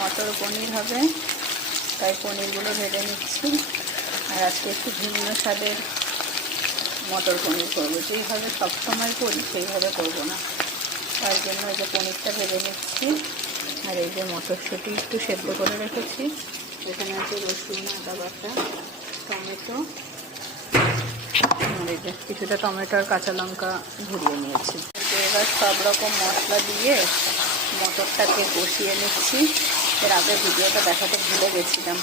মটর পনির হবে, তাই পনিরগুলো ভেজে নিচ্ছি। আর আজকে একটু ভিন্ন স্বাদের মটর পনির করবো, যেইভাবে সবসময় করি সেইভাবে করবো না। তার জন্য এই যে পনিরটা ভেজে নিচ্ছি। আর এই যে মটরশুঁটি একটু সেদ্ধ করে রেখেছি। এখানে আছে রসুন, আদা বাটা, টমেটো, আর এই যে কিছুটা টমেটো আর কাঁচা লঙ্কা ঘুরিয়ে নিয়েছি। এবার সব রকম মশলা দিয়ে মটরটাকে কষিয়ে নিচ্ছি। এর আগে ভিডিওটা দেখাতে ভুলে গেছিলাম।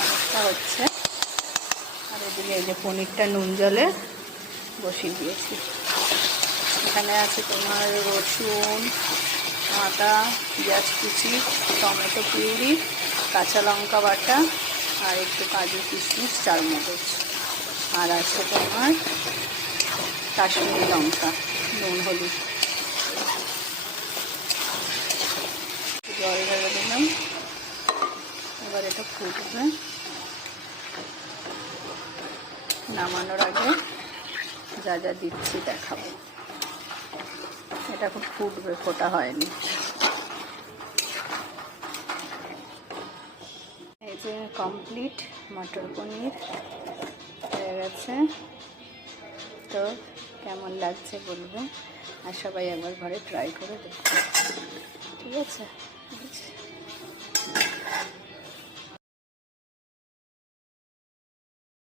অনেকটা হচ্ছে। আর এদিকে এই যে পনিরটা নুন জলে বসিয়ে দিয়েছি। এখানে আছে তোমার রসুন, আদা, পেঁয়াজ কুচি, টমেটো পিউরি, কাঁচা লঙ্কা বাটা, আর একটু কাজু কিশমিশ, চারমগজ, আর আছে তোমার কাশ্মীরি লঙ্কা, নুন, হলুদ। জল ঢেলে দিলাম। এবার এটা ফুটবে। নামানোর আগে যা যা দিচ্ছি দেখাবো। এটা খুব ফুটবে, ফোটা হয়নি। এই যে কমপ্লিট মটর পনির হয়ে গেছে। তো কেমন লাগছে বলবে, আর সবাই একবার ঘরে ট্রাই করে দেখো, ঠিক আছে?